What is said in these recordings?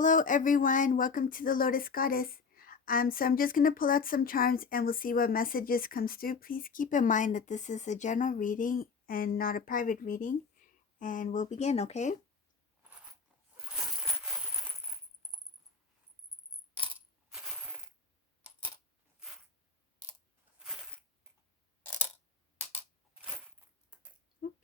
Hello everyone, welcome to the Lotus Goddess. So I'm just going to pull out some charms and we'll see what messages comes through. Please keep in mind that this is a general reading and not a private reading. And we'll begin, okay? Oops.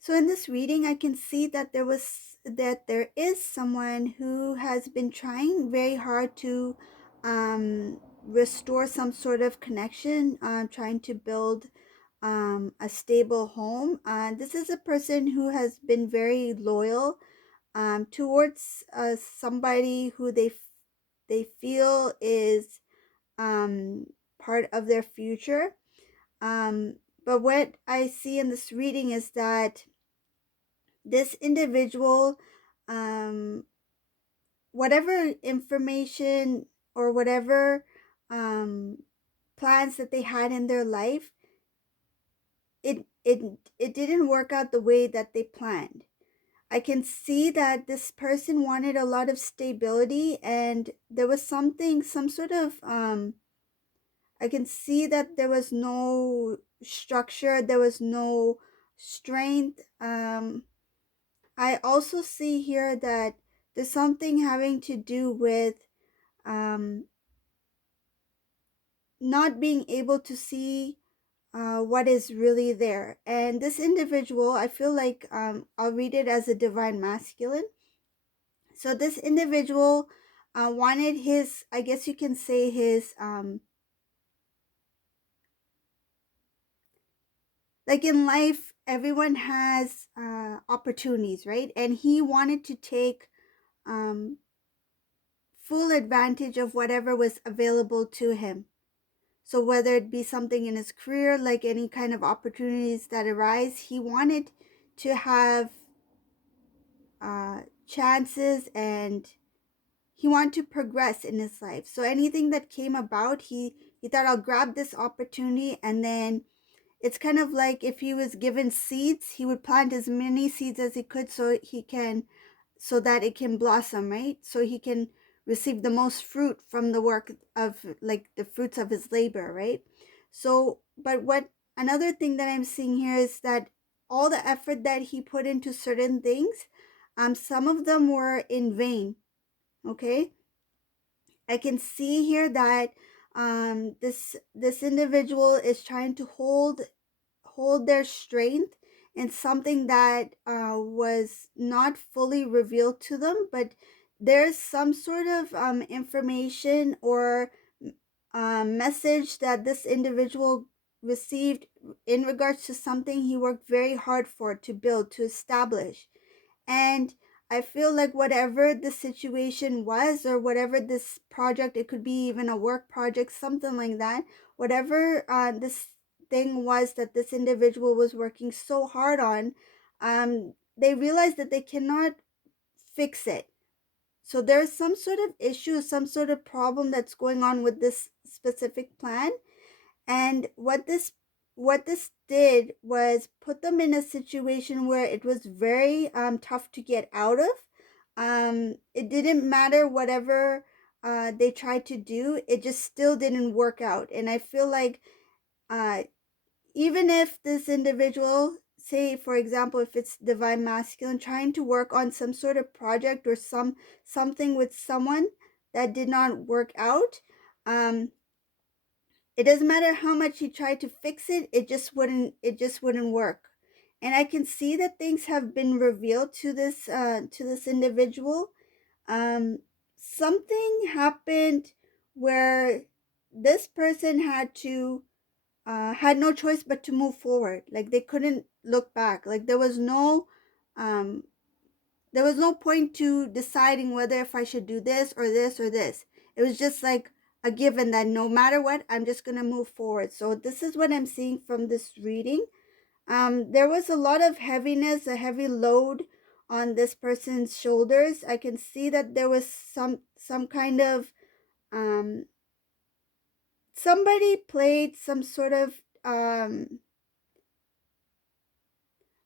So in this reading, I can see that there is someone who has been trying very hard to restore some sort of connection, trying to build a stable home. This is a person who has been very loyal towards somebody who they feel is um, part of their future. But what I see in this reading is that this individual, um, whatever information or whatever um, plans that they had in their life, it didn't work out the way that they planned. I can see that this person wanted a lot of stability, and there was some sort of I can see that there was no structure, there was no strength. I also see here that there's something having to do with um, not being able to see what is really there. And this individual, I feel like I'll read it as a divine masculine. So this individual wanted his, I guess you can say his, like in life, everyone has opportunities, right? And he wanted to take um, full advantage of whatever was available to him. So whether it be something in his career, like any kind of opportunities that arise, he wanted to have chances, and he wanted to progress in his life. So anything that came about, he thought, I'll grab this opportunity. And then it's kind of like if he was given seeds, he would plant as many seeds as he could so that it can blossom, right? So he can receive the most fruit from the work of, like, the fruits of his labor, right? So, but what another thing that I'm seeing here is that all the effort that he put into certain things, some of them were in vain. Okay, I can see here that this individual is trying to hold their strength in something that was not fully revealed to them, but there's some sort of information or message that this individual received in regards to something he worked very hard for to build, to establish. And I feel like whatever the situation was, or whatever this project, it could be even a work project, something like that, whatever this thing was that this individual was working so hard on, they realized that they cannot fix it. So there's some sort of issue, some sort of problem that's going on with this specific plan. And what this did was put them in a situation where it was very tough to get out of. It didn't matter whatever they tried to do, it just still didn't work out. And I feel like uh, even if this individual, say for example, if it's divine masculine, trying to work on some sort of project or something with someone that did not work out, um, it doesn't matter how much he tried to fix it, it just wouldn't work. And I can see that things have been revealed to this individual. um Something happened where this person had no choice but to move forward. Like they couldn't look back. Like um there was no point to deciding whether if I should do this or this or this. It was just like a given that no matter what, I'm just going to move forward. So this is what I'm seeing from this reading. There was a lot of heaviness, a heavy load on this person's shoulders. I can see that there was some kind of um somebody played some sort of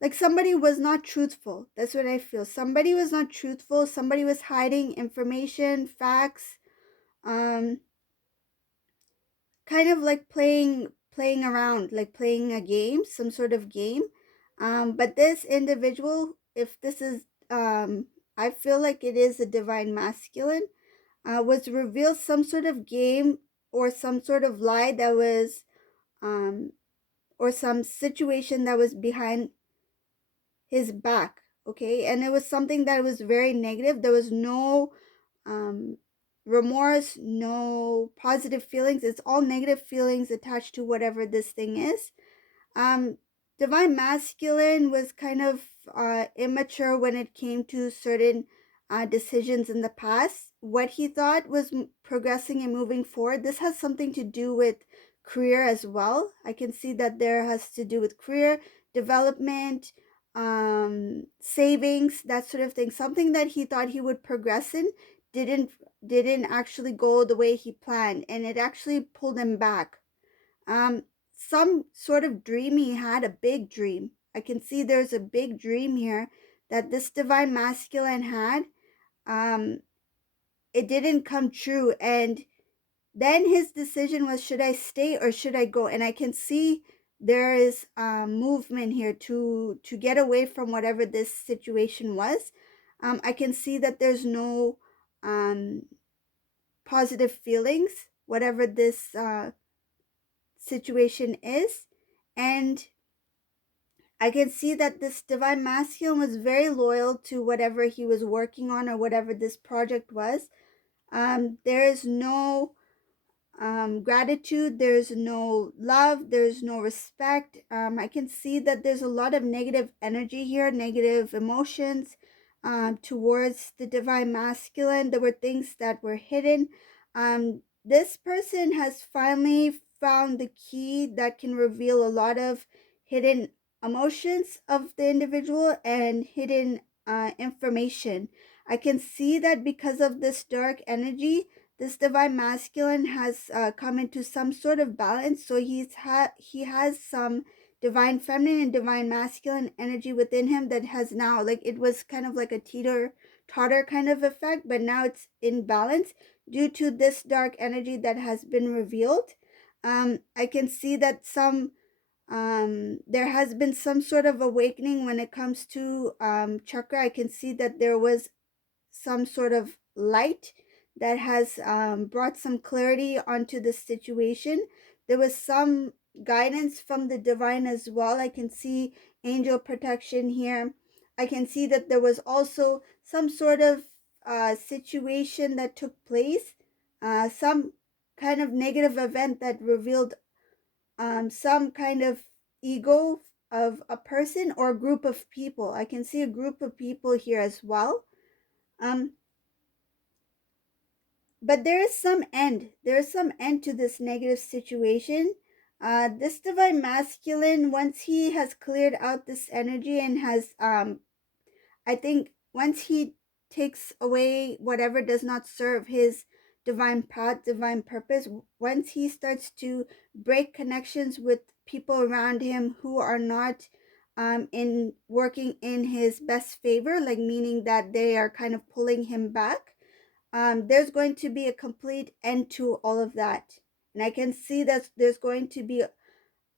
like somebody was not truthful. That's what I feel. Somebody was not truthful. Somebody was hiding information, facts, um, kind of like playing around, like playing a game, some sort of game. But this individual, if this is, I feel like it is a divine masculine, was revealed some sort of game or some sort of lie that was, um, or some situation that was behind his back. Okay, and it was something that was very negative. There was no um remorse, no positive feelings. It's all negative feelings attached to whatever this thing is. um, Divine Masculine was kind of immature when it came to certain decisions in the past. What he thought was progressing and moving forward. This has something to do with career as well. I can see that there has to do with career development, savings, that sort of thing. Something that he thought he would progress in didn't didn't actually go the way he planned, and it actually pulled him back. Some sort of dream he had, a big dream. I can see there's a big dream here that this divine masculine had. Um, it didn't come true, and then his decision was, should I stay or should I go? And I can see there is movement here to get away from whatever this situation was. I can see that there's no um, positive feelings, whatever this situation is. And I can see that this divine masculine was very loyal to whatever he was working on or whatever this project was. There is no gratitude, there's no love, there's no respect. I can see that there's a lot of negative energy here, negative emotions towards the divine masculine. There were things that were hidden. This person has finally found the key that can reveal a lot of hidden emotions of the individual and hidden information. I can see that because of this dark energy, this divine masculine has come into some sort of balance. So he has some divine feminine and divine masculine energy within him that has now, like, it was kind of like a teeter totter kind of effect, but now it's in balance due to this dark energy that has been revealed. I can see that there has been some sort of awakening when it comes to chakra. I can see that there was some sort of light that has brought some clarity onto the situation. There was some guidance from the divine as well. I can see angel protection here. I can see that there was also some sort of situation that took place, some kind of negative event that revealed some kind of ego of a person or a group of people. I can see a group of people here as well. Um, but there is some end. There is some end to this negative situation. This divine masculine, once he has cleared out this energy and has, I think, once he takes away whatever does not serve his divine path, divine purpose, once he starts to break connections with people around him who are not in working in his best favor, like meaning that they are kind of pulling him back, there's going to be a complete end to all of that. And I can see that there's going to be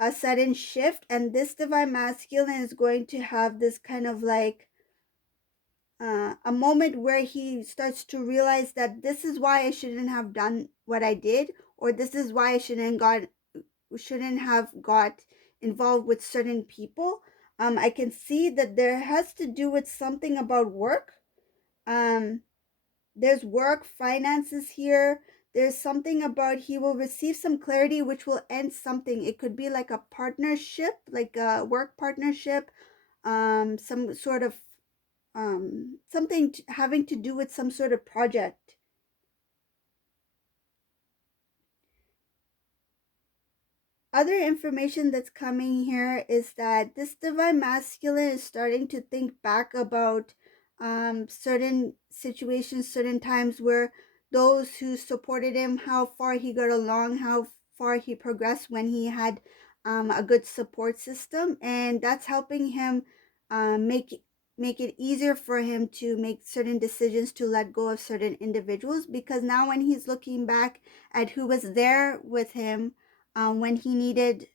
a sudden shift, and this divine masculine is going to have this kind of like a moment where he starts to realize that this is why I shouldn't have done what I did, or this is why I shouldn't shouldn't have got involved with certain people. I can see that there has to do with something about work. um there's work, finances here. There's something about he will receive some clarity which will end something. It could be like a partnership, like a work partnership, some sort of something having to do with some sort of project. Other information that's coming here is that this divine masculine is starting to think back about certain situations, certain times where those who supported him, how far he got along, how far he progressed when he had a good support system, and that's helping him make it easier for him to make certain decisions to let go of certain individuals, because now when he's looking back at who was there with him when he needed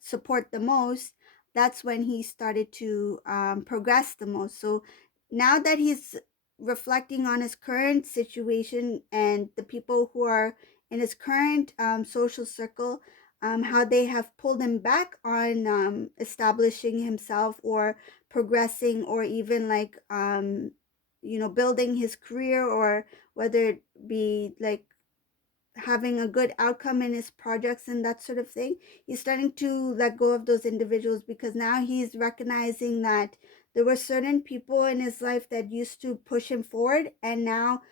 support the most, that's when he started to progress the most. So now that he's reflecting on his current situation and the people who are in his current social circle, how they have pulled him back on establishing himself or progressing, or even like building his career, or whether it be like having a good outcome in his projects and that sort of thing. He's starting to let go of those individuals because now he's recognizing that there were certain people in his life that used to push him forward, and now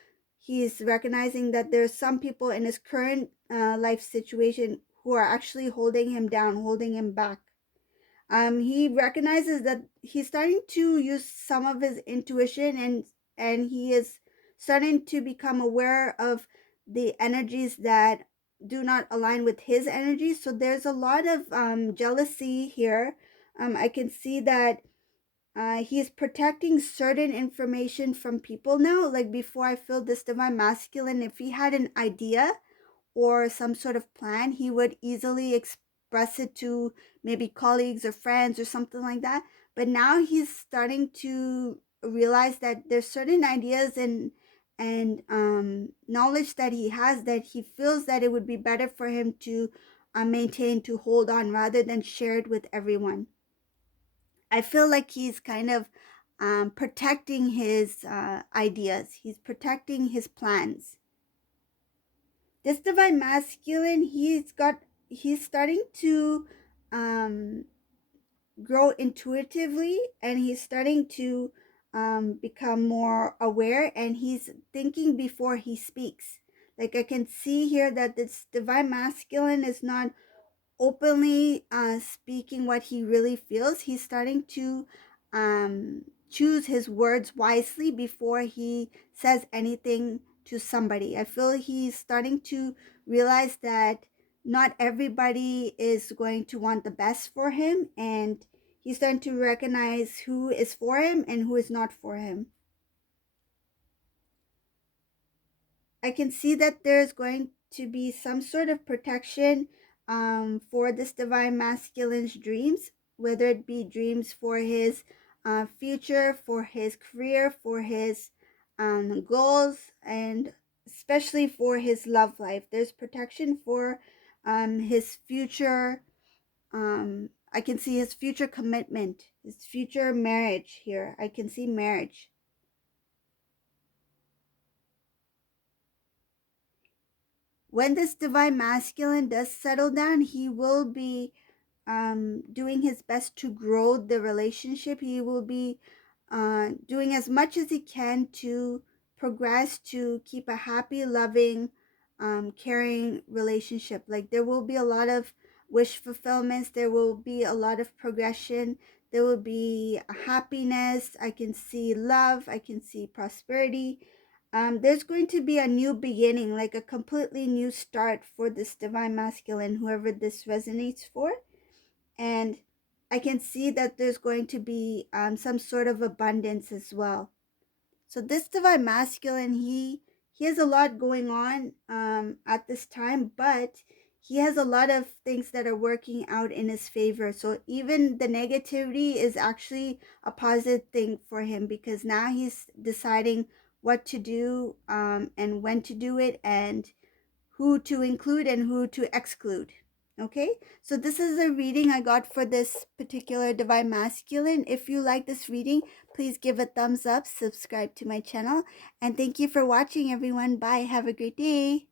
he's recognizing that there's some people in his current life situation who are actually holding him down, holding him back. He recognizes that he's starting to use some of his intuition, and he is starting to become aware of the energies that do not align with his energy. So there's a lot of jealousy here. I can see that he's protecting certain information from people now. Like before, I feel this divine masculine, if he had an idea or some sort of plan, he would easily express it to maybe colleagues or friends or something like that. But now he's starting to realize that there's certain ideas and knowledge that he has that he feels that it would be better for him to maintain, to hold on, rather than share it with everyone. I feel like he's kind of protecting his ideas. He's protecting his plans. This divine masculine, he's starting to um grow intuitively, and he's starting to become more aware, and he's thinking before he speaks. Like I can see here that this divine masculine is not openly speaking what he really feels. He's starting to choose his words wisely before he says anything to somebody. I feel he's starting to realize that not everybody is going to want the best for him, and he's starting to recognize who is for him and who is not for him. I can see that there's going to be some sort of protection for this divine masculine's dreams, whether it be dreams for his future, for his career, for his goals, and especially for his love life. There's protection for his future. I can see his future commitment, his future marriage here. I can see marriage. When this divine masculine does settle down, he will be doing his best to grow the relationship. He will be doing as much as he can to progress, to keep a happy, loving, caring relationship. Like there will be a lot of wish fulfillments, there will be a lot of progression, there will be happiness. I can see love, I can see prosperity. There's going to be a new beginning, like a completely new start for this divine masculine, whoever this resonates for. And I can see that there's going to be some sort of abundance as well. So this divine masculine, he has a lot going on at this time, but he has a lot of things that are working out in his favor. So even the negativity is actually a positive thing for him, because now he's deciding what to do and when to do it, and who to include and who to exclude. Okay, so this is the reading I got for this particular divine masculine. If you like this reading, please give a thumbs up, subscribe to my channel, and thank you for watching, everyone. Bye. Have a great day.